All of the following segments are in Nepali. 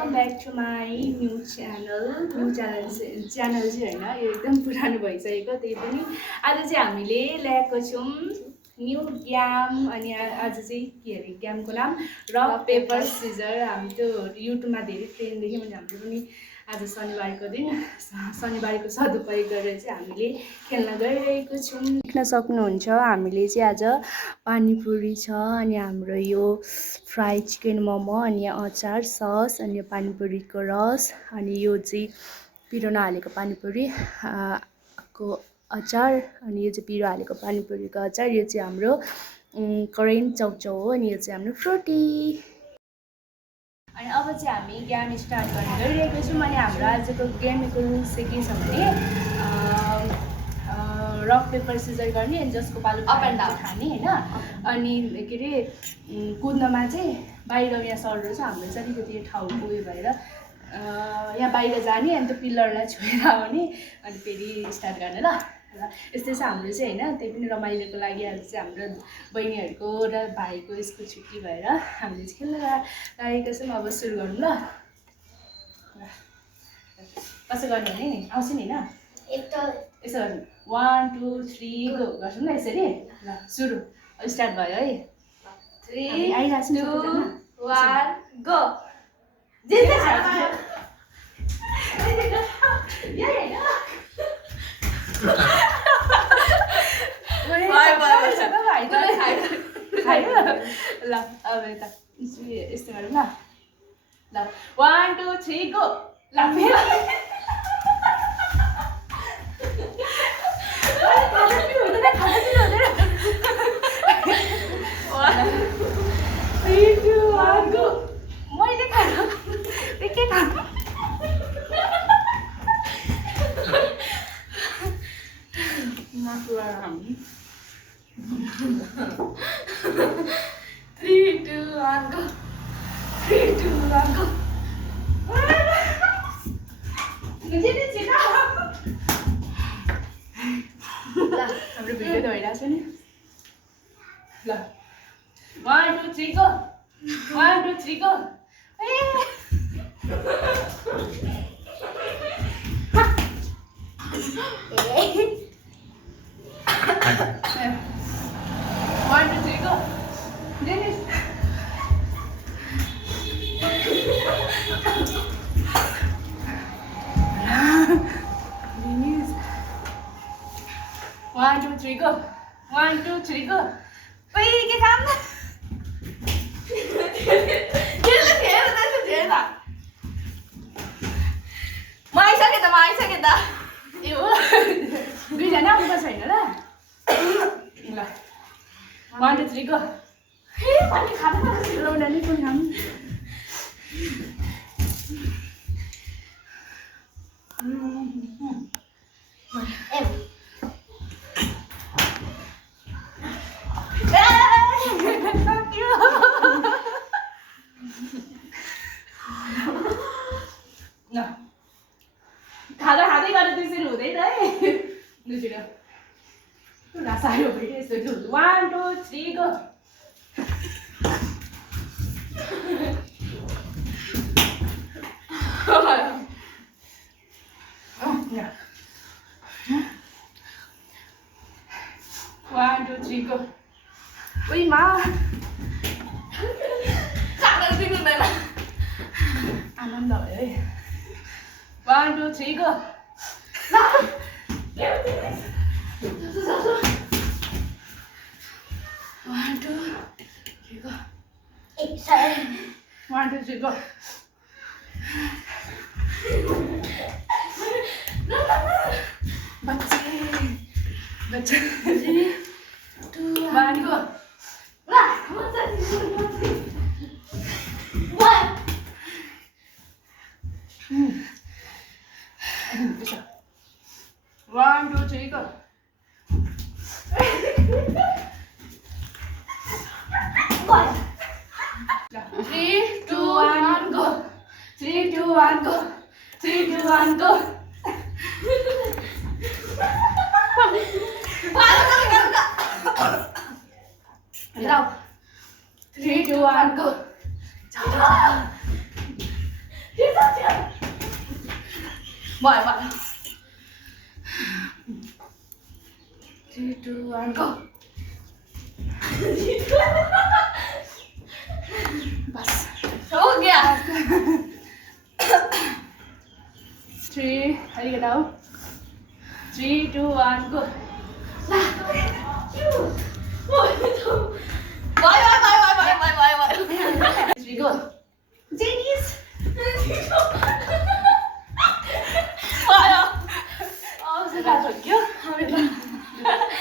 Welcome back to my new channel channel चाहिँ होइन यो एकदम पुरानो भइसकेको त्यही पनि आज चाहिँ हामीले ल्याएको छौँ न्यू गेम अनि आज चाहिँ के अरे गेमको नाम रक पेपर सिजर हामी त्यो युट्युबमा धेरै ट्रेन्ड देख्यौँ अनि हामीले पनि आज शनिबारको दिन शनिबारको सदुपयोग गरेर चाहिँ हामीले खेल्न गइरहेको छौँ। देख्न सक्नुहुन्छ हामीले चाहिँ आज पानीपुरी छ अनि हाम्रो यो फ्राई चिकन मोमो अनि यहाँ अचार सस अनि यो पानीपुरीको रस अनि यो चाहिँ पिरो नहालेको पानीपुरी को अचार अनि यो चाहिँ पिरो हालेको पानीपुरीको अचार यो चाहिँ हाम्रो करेन्ट चाउचाउ हो अनि यो चाहिँ हाम्रो फ्रुटी। अनि अब चाहिँ हामी गेम स्टार्ट गर्न गइरहेको छौँ अनि हाम्रो आजको गेमको रुल्स चाहिँ के छ भने रक पेपर सिजर गर्ने अनि जसको पालो अप एन्ड डाउन खाने होइन अनि के अरे कुद्नमा चाहिँ बाहिर यहाँ सर्नु छ हाम्रो चाहिँ अलिकति ठाउँको उयो भएर यहाँ बाहिर जाने अनि त्यो पिल्लरलाई छोएर आउने अनि फेरि स्टार्ट गर्ने ल यस्तै छ हाम्रो चाहिँ होइन त्यही पनि रमाइलोको लागि आज चाहिँ हाम्रो बहिनीहरूको र भाइको स्कुल छुट्टी भएर हामीले चाहिँ खेल्न लागेको छौँ। अब सुरु गरौँ ल कसो गर्ने भने नि आउँछ नि होइन यसो गर्नु 1 2 3 गो गर्छौँ ल यसरी ल सुरु स्टार्ट भयो है 3 2 1 गो ल अब यता यस्तो गरौँ ल ल 1 2 3 गो ल फेरि मैले खानु के खानु नकुरा हामी 3 2 1 go 3 2 1 go हाम्रो भिडियो त भइरहेको छ नि ल 1 2 3 go 1 2 3 go 1 2 3 go Dennis 1 2 3 go 1 2 3 go Wait, get on माइसकेता ए हो दुईजना आउनुपर्छ होइन ल ल 1 2 3 go हे पानी खाँदैन एउटा नि पनि खाऊँ खाँदा खाँदै गरेर त्यसरी हुँदैन है दुईजना साह्रो भयो यस्तो 1 2 3 go One, two, three, go. Uy, ma. Khả năng này là ăn ăn đợi ấy. 1 2 3 go. 1 2 3 go. 1 2 3 go. बच्चे 3 2 1 go. One, two, three, go. 3 2 1 go. 3 2 1 go. 3 2 1 go. Đâu? 3 2 1 go. Mọi mọi 3, 2, 1, go. बस हो गया 3 अलिक यता हो 3, 2, 1 go. Three, go. Janice. सुधार सक्यो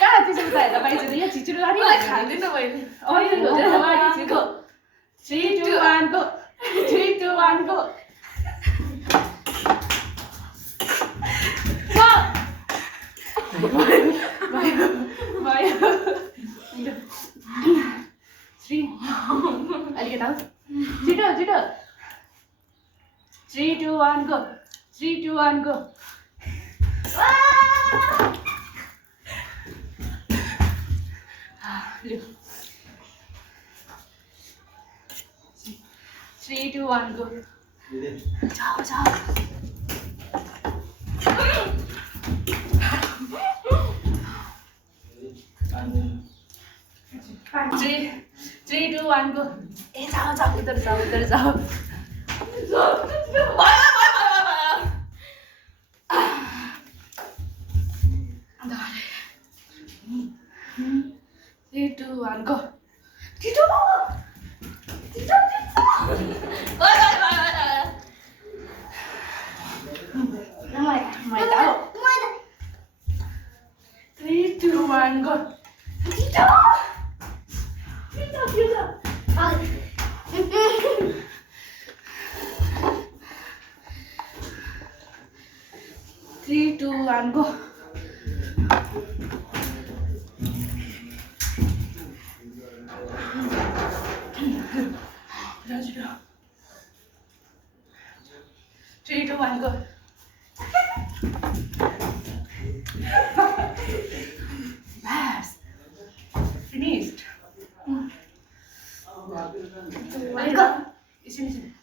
कहाँ त्यसो त हेर्दा पाइन्छ त यहाँ छिचो गाडी खाँदैन मैले go 3, 2, 1 go 3, 2, 1 go भयो 3 अलिक यता हो छिटो छिटो 3, 2, 1 go 3, 2, 1 go 3, 2, 1 go जाओ जाओ 3, 2, 1 go ए जाओ जाओ उधर जाओ Three, 2, 1, go. Tito! My cow. 3, 2, 1, go. Tito! 3, 2, 1, go. Three, 2, 1, go. Bas. Finished. Go. Listen.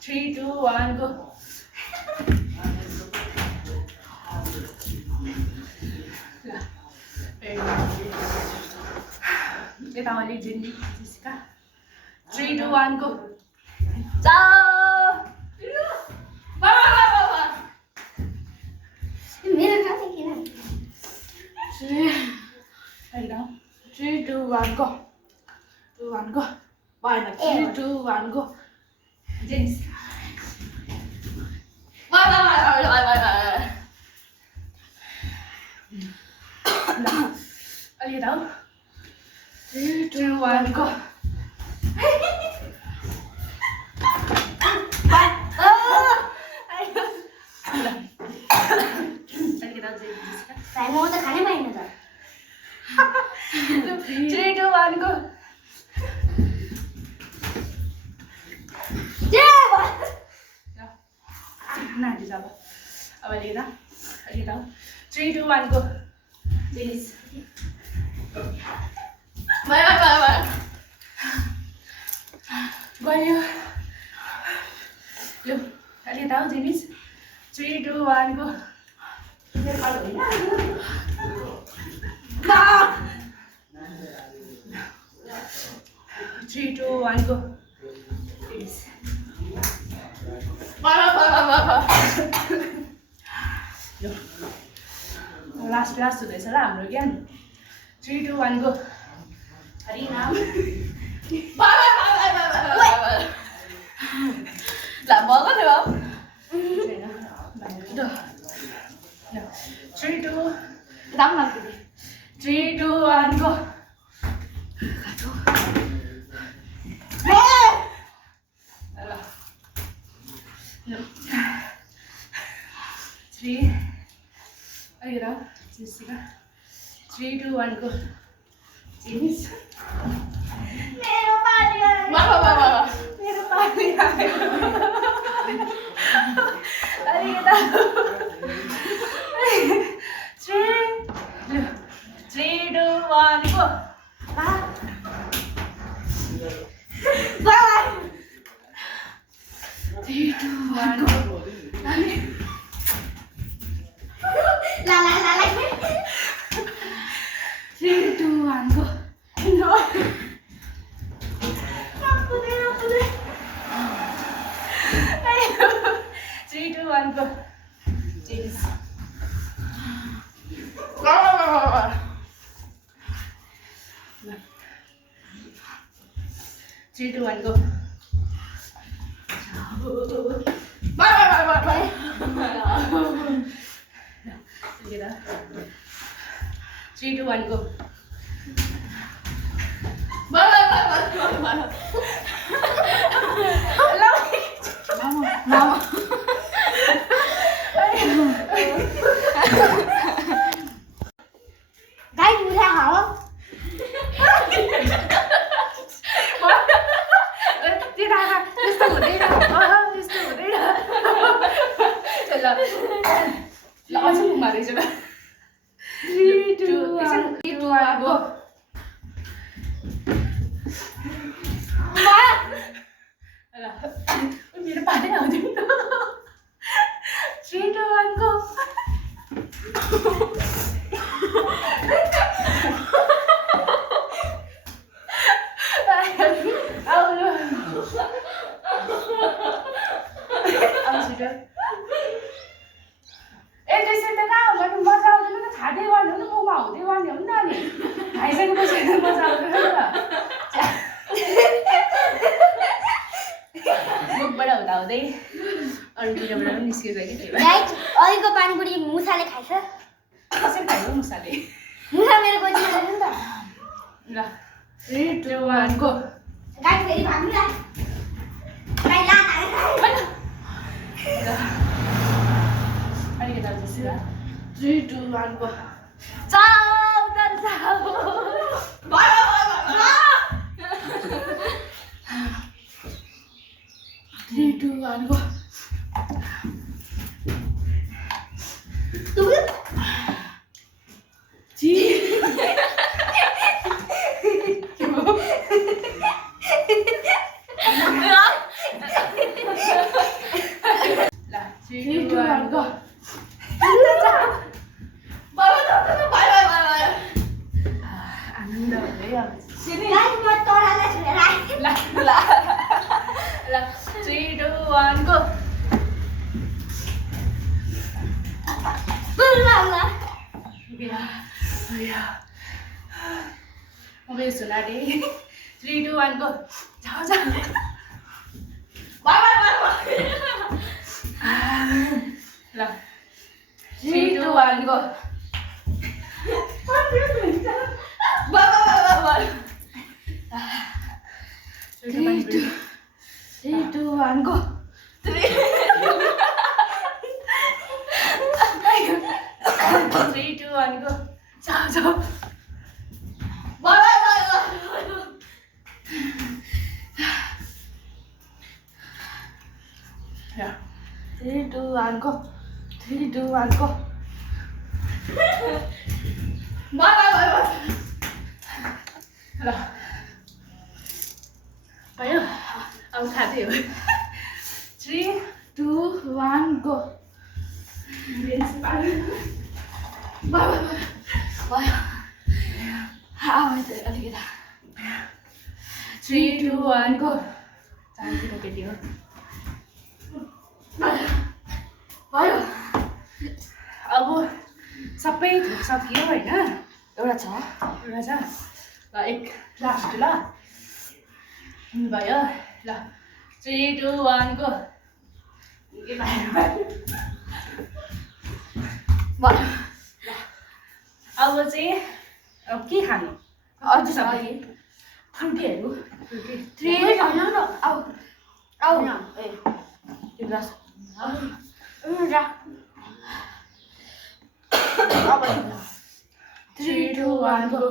3, 2, 1, go. Kita wali Jenny, Jessica. 3, 2, 1, go. Ciao. मेरो कतै किन 3, 2, 1, go. 2, 1, go. 3, 2, 1, go. James. Alihat tahu? 3, 2, 1, go. म त खानै पाइन त 3, 2, 1, go. Nanti sabar. Apa lagi dah? Lagi tahu? 3, 2, 1, go. Jenis. Bye. Banyak. Lu, lagi tahu jenis? 3, 2, 1, go. Kalau ini. Nah. 3, 2, 1, go. Jenis. Last हुँदैछ ल हाम्रो ज्ञान 3, 2, 1 go हरि नाम ला मग थियो 3, 2 दाम लाग्छ 3, 2, 1 go 3 अरे रहा Jessica 3, 2, 1 go Jenis मेरो पाली मेरो पाली अरे यता 3, 2, 1 go 3, 2, 1 go. No. 아프네. 3, 2, 1 go. Cheers. 3, 2, 1 go. Together. 3, 2, 1 go. Mama. Guys, मुझे हाओ. त्यो राखा त्यस्तो हुँदैन त्यस्तो हुँदैन ल ल अझ घुमा रहेछ ल 3, 2, 1 go. ल मेरो पालै आउँदैन 3, 2, 1 go. ए त्यसरी त कहाँ होला नि मजा आउँदैन त खाँदै गर्ने हो नि मुखमा हुँदै गर्ने हो नि त अनि खाइसकेपछि मजा आउँदैन नि त मुखबाट हुँदा हुँदै अरूतिरबाट पनि निस्किन्छ कि त्यही भएर गाइस, अहिलेको पानीपुरी मुसाले खाइछ. कसरी खायो मुसाले मुसा मेरो पछि खान्छ नि त. ल 3, 2, 1 go. गाइस, फेरि भाग्नु ला. गाइस, ला खाए. ल अलिकति अब जस्तो 3, 2, 1 go. चाउ तर चाउ 3, 2, 1 go. तुम जी ला 3, 2, 1 go. आनन्द हुँदै अब गाइस, म तोरालाई छोडेर आएँ. ल ल ल 3, 2, 1 go. अब यो सुनाडे 3, 2, 1 go. जाऊ जाऊ ल 3, 2, 1 go. 3, 2, 1 go. 3, 2, 1 go. जाऊ जाऊ Yeah. 3, 2, 1 go. 3, 2, 1 go. ल भयो अब खाँदै हो 3, 2, 1 go. भयो 3, 2, 1 go. चाँदीको केटी हो भयो अब सबै सकियो होइन एउटा छ ल एक लास्ट ल भयो ल 3, 2, 1 go. अब चाहिँ अब के खानु अझ सबै फ्रुटीहरू फ्रुटी 3, 2, 1 go.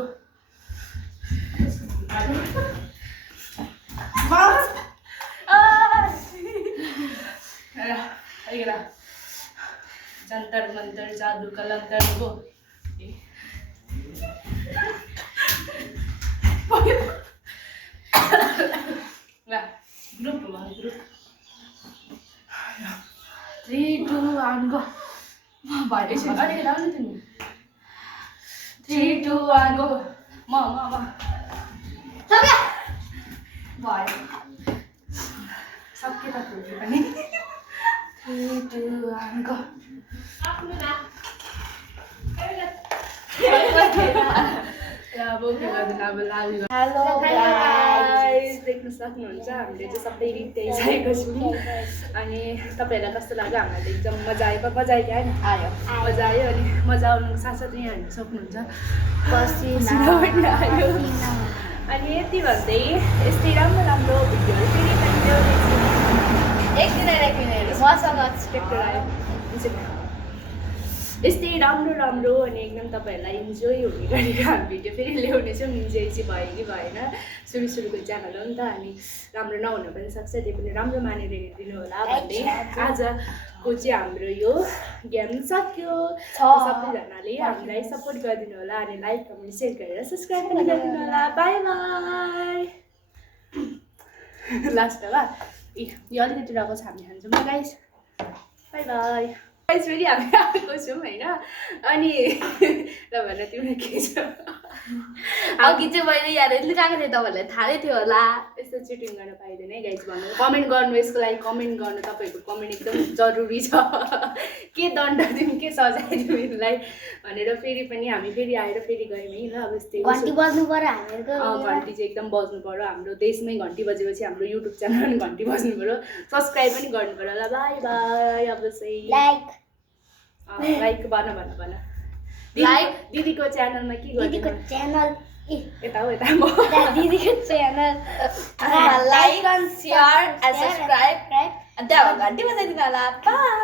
जन्तर मन्तर जादू कलंतर गो ग्रुप 3, 2, 1 go. भयो अलिकति आउनु तिमी 3, 2, 1 go. म सक्यो भयो सक्यो त फुल्की पनि 3 2 1 गो अब के गर्दैन अब लाग्यो हेलो गाइस देख्न सक्नुहुन्छ हामीले चाहिँ सबै रित्याइसकेको छौँ अनि तपाईँहरूलाई कस्तो लाग्यो हामीलाई एकदम मजा आयो नि आयो मजा आयो अनि मजा आउनुको साथसाथै हेर्न सक्नुहुन्छ पसिना पनि आयो अनि यति भन्दै यस्तै राम्रो राम्रो भिडियोहरू फेरि पनि ल्याउनेछु एकदिन मसँग एक्सपेक्टेड आयो यस्तै राम्रो अनि एकदम तपाईँहरूलाई इन्जोय हुने गरेको हामी भिडियो फेरि ल्याउनेछौँ इन्जोय चाहिँ भयो कि भएन सुरुको च्यानल हो नि त अनि राम्रो नहुन पनि सक्छ त्यो पनि राम्रो मानेर हेरिदिनु होला भन्दै आजको चाहिँ हाम्रो यो गेम सक्यो सबैजनाले हामीलाई सपोर्ट गरिदिनु होला अनि लाइक कमेन्ट सेयर गरेर सब्सक्राइब पनि गरिदिनु होला बाई बाई लास्टमा यो अलिकति रहेको छ हामी खान्छौँ ल गाइस बाई बाई गाइस फेरि हामी आएको छौँ होइन अनि तपाईँहरूलाई तिमीलाई के छ अघि चाहिँ मैले याद यति गएको थिएँ तपाईँहरूलाई थाहै थियो होला यस्तो चिटिङ गर्न पाइँदैन है गाइस भन्नु कमेन्ट गर्नु यसको लागि कमेन्ट गर्नु तपाईँहरूको कमेन्ट एकदम जरुरी छ के दण्ड दिउँ के सजाय दिउँ यसलाई भनेर फेरि पनि हामी फेरि आएर फेरि गयौँ है ल अब यस्तै घन्टी बज्नु पर्यो हामीहरूको घन्टी चाहिँ एकदम बज्नु पर्यो हाम्रो देशमै घन्टी बजेपछि हाम्रो युट्युब च्यानल पनि घन्टी बज्नु पर्यो सब्सक्राइब पनि गर्नु पर्यो ल बाई बाई अब चाहिँ लाइक भन दिदीको च्यानलमा के दिदीको च्यानल यता हो यता म दिदीको channel like and share and subscribe अनि त्यहाँ घन्टी बजाइदिनु होला बाई